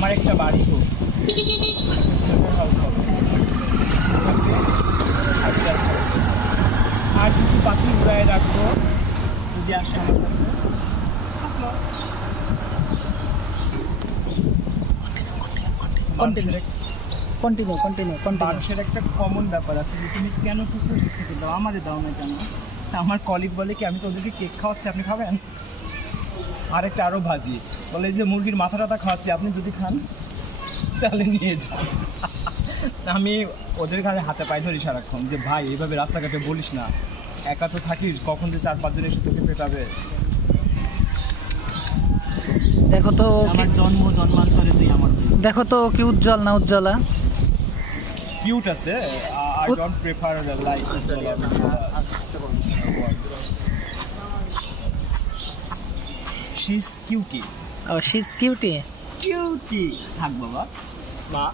আমার একটা বাড়ি হোক, আর কিছু পাখি উড়ায় রাখবো যদি আসে আমার কাছে। কন্টিনিউ মানুষের একটা কমন ব্যাপার আছে যে তুমি কেন কুকুর খেতে দাও, আমাদের দাও না কেন? তা আমার কলিগ বলে কি আমি তো ওদেরকে কেক খাওয়াচ্ছি, আপনি খাবেন? আরেকটা আরও ভাজি বলে যে মুরগির মাথা টাথা খাওয়াচ্ছি, আপনি যদি খান তাহলে নিয়ে যান। আমি ওদের কাছে হাতে পায়ে ধরি সারাক্ষণ যে ভাই এইভাবে রাস্তাঘাটে বলিস না, একা তো থাকিস, কখন যে 4-5 জন এসে তোকে পেটাবে। দেখো তো আমার জন্মান্তরে তুই আমার দেখো তো কি উজ্জ্বল না উজ্জ্বলা। কিউট আছে। I don't prefer like she is cutie. She is cutie. Cutie থাক বাবা। মা